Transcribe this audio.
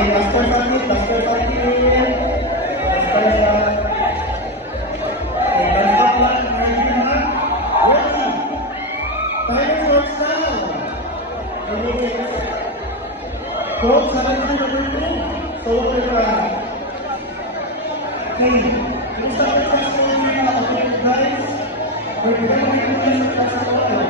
Master Sakit, Master Sakit. Master Sakit. Okay, balik lang. Ready na? Ready. Timer starts now. Coach, sabi na number 2. So, okay ba? Okay. Yung sa akin, guys, we're going to be doing this as well.